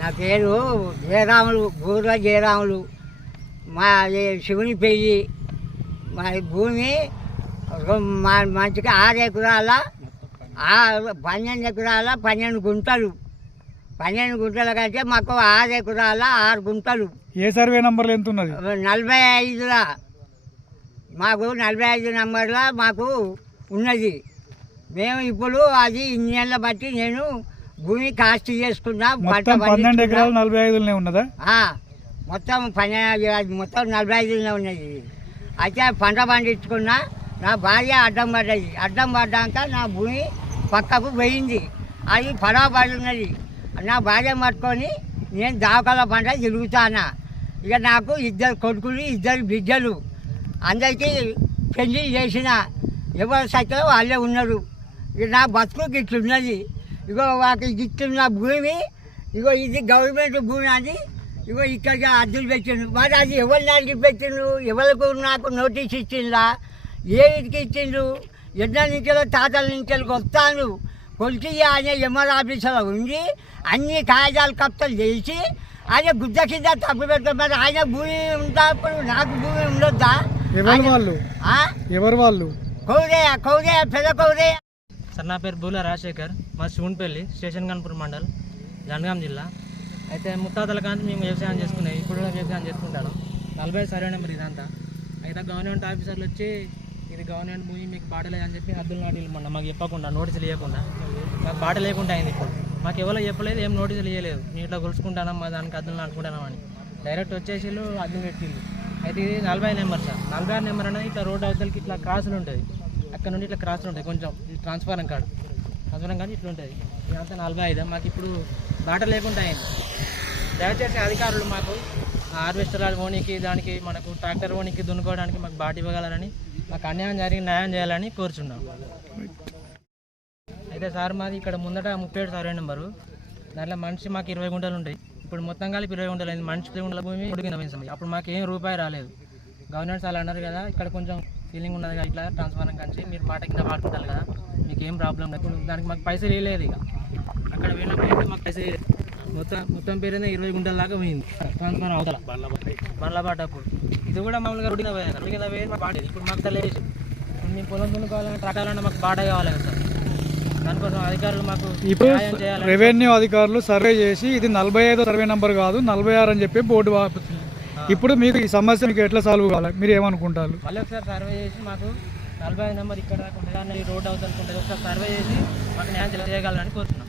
నా పేరు జయరాములు బూర్ల జయరాములు. మా శివుని పెయ్యి. మా భూమి మా మంచిగా ఆరు ఎకరాల పన్నెండు ఎకరాల పన్నెండు గుంటలు. పన్నెండు గుంటల కంటే మాకు ఆరు ఎకరాల ఆరు గుంటలు. ఏ సర్వే నంబర్లు ఎంత ఉన్నది? నలభై ఐదులా. మాకు నలభై ఐదు నెంబర్ల మాకు ఉన్నది. మేము ఇప్పుడు అది ఇన్ని ఏళ్ళ బట్టి నేను భూమి కాస్ట్ చేసుకున్నా మొత్తం పన్నెండు. ఎకరాలు నలభై ఐదులనే ఉన్నదా? మొత్తం పన్నెండు మొత్తం నలభై ఐదులో ఉన్నది. అయితే పంట పండించుకున్నా నా భార్య అడ్డం పడ్డది. అడ్డం పడ్డాక నా భూమి పక్కకు పోయింది. అది పడవ పడి ఉన్నది. నా భార్య పట్టుకొని నేను దావకాల పంట తిరుగుతానా. ఇక నాకు ఇద్దరు కొడుకులు ఇద్దరు బిడ్డలు. అందరికీ పెళ్ళి చేసిన ఎవరు సత్యం వాళ్ళే ఉన్నారు. ఇక నా బతుకు గిట్లున్నది. ఇగో వాళ్ళకి గిట్లున్న భూమి ఇగో ఇది గవర్నమెంట్ భూమి అది. ఇగో ఇక్కడికి అద్దెలు పెట్టిండు మరి అది ఎవరి నాటికి పెట్టిండు ఎవరికి నాకు నోటీస్ ఇచ్చిందా ఏ ఇంటికి ఇచ్చిండు ఎన్నో నుంచో తాతల నుంచి వస్తాను కొలిచి ఆయన ఎంఆర్ ఆఫీసులో ఉండి అన్ని కాగితాలు కప్తలు చేసి ఆయన గుద్ద కింద తప్పు పెడతారు మరి ఆయన భూమి ఉన్నప్పుడు నాకు భూమి ఉండొద్దా? ఎవరు వాళ్ళు? ఎవరు వాళ్ళు? కౌరే కౌరే పెద్ద కౌరే సార్ నా పేరు బూల రాజశేఖర్ మా శివునిపల్లి స్టేషన్ గన్పూర్ మండల్ జనగాం జిల్లా. అయితే ముత్తాతల కానీ మేము వ్యవసాయం చేసుకునే ఇప్పుడు కూడా వ్యవసాయం చేసుకుంటాను నలభై సరే నెంబర్ ఇదంతా. అయితే గవర్నమెంట్ ఆఫీసర్లు వచ్చి ఇది గవర్నమెంట్ భూమి మీకు బాట లేదని చెప్పి హద్దులు నాటిలు మొన్న మాకు చెప్పకుండా నోటీసులు ఇవ్వకుండా మాకు బాట లేకుండా అయింది ఇప్పుడు. మాకు ఎవరో చెప్పలేదు ఏం నోటీసులు ఇవ్వలేదు. మీ ఇట్లా కొలుసుకుంటానం మా దానికి హద్దులు నాటుకుంటానం అని. డైరెక్ట్ వచ్చేసి వీళ్ళు పెట్టింది. అయితే ఇది నలభై నెంబర్ సార్. నలభై ఆరు నెంబర్ అనేది ఇట్లా రోడ్ అవతలకి ఇట్లా క్రాసులు ఉంటుంది. అక్కడ నుండి ఇట్లా క్రాసులు ఉంటాయి. కొంచెం ఇది ట్రాన్స్ఫారం కాడ. ట్రాన్స్ఫారం కానీ ఇట్లా ఉంటుంది ఇదంతా నలభై ఐదు. మాకు ఇప్పుడు బాట లేకుండా అయింది. దయచేసి అధికారులు మాకు హార్వెస్టర్ ఓనికి దానికి మనకు ట్రాక్టర్ ఓనికి దున్నుకోవడానికి మాకు బాట ఇవ్వగలరని మాకు అన్యాయం జరిగి న్యాయం చేయాలని కోరుచున్నాం. అయితే సార్ మాది ఇక్కడ ముందట ముప్పై ఏడు సర్వే నెంబరు. దాంట్లో మనిషి మాకు ఇరవై గుంటలు ఉంటాయి. ఇప్పుడు మొత్తం కలిపి ఇరవై గుంటలు అయింది. మనిషి ఇరవై గుంటల భూమి ఉడికిన అప్పుడు మాకు ఏం రూపాయి రాలేదు. గవర్నమెంట్స్ అలా అన్నారు కదా ఇక్కడ కొంచెం ఫీలింగ్ ఉన్నది కదా ఇట్లా ట్రాన్స్ఫారం కంచి మీరు పాట కింద వాడుకుంటారు కదా మీకు ఏం ప్రాబ్లం లేదు దానికి మాకు పైసలు వేయలేదు ఇక. అక్కడ వెళ్ళినప్పుడు అయితే మాకు పైసలు వేయలేదు మొత్తం మొత్తం పేరునే ఇరవై గుంటల దాకా పోయింది. ట్రాన్స్ఫారం అవతల. బండ్ల బాట అప్పుడు. ఇది కూడా మామూలుగా రోడ్డు కింద పోయేది రోడ్డు కింద పోయేది మాకు ఇప్పుడు మాకు తెలియదు. మేము పొలం దున్నుకోవాలన్నా ట్రాక్టాలన్నా మాకు బాట కావాలి కదా సార్. దానికోసం అధికారులు మాకు ఇప్పుడు రెవెన్యూ అధికారులు సర్వే చేసి ఇది నలభై ఐదో సర్వే నంబర్ కాదు నలభై ఆరు అని చెప్పి బోర్డు ఇప్పుడు మీకు ఈ సమస్య మీకు ఎట్లా సాల్వ్ కావాలి? మీరు ఏమనుకుంటారు? మళ్ళీ ఒకసారి సర్వే చేసి మాకు నలభై నెంబర్ ఇక్కడ రాకుండా రోడ్ అవుతుంది ఒకసారి సర్వే చేసి మాకు న్యాయం చేయగలరని కోరుతున్నాం.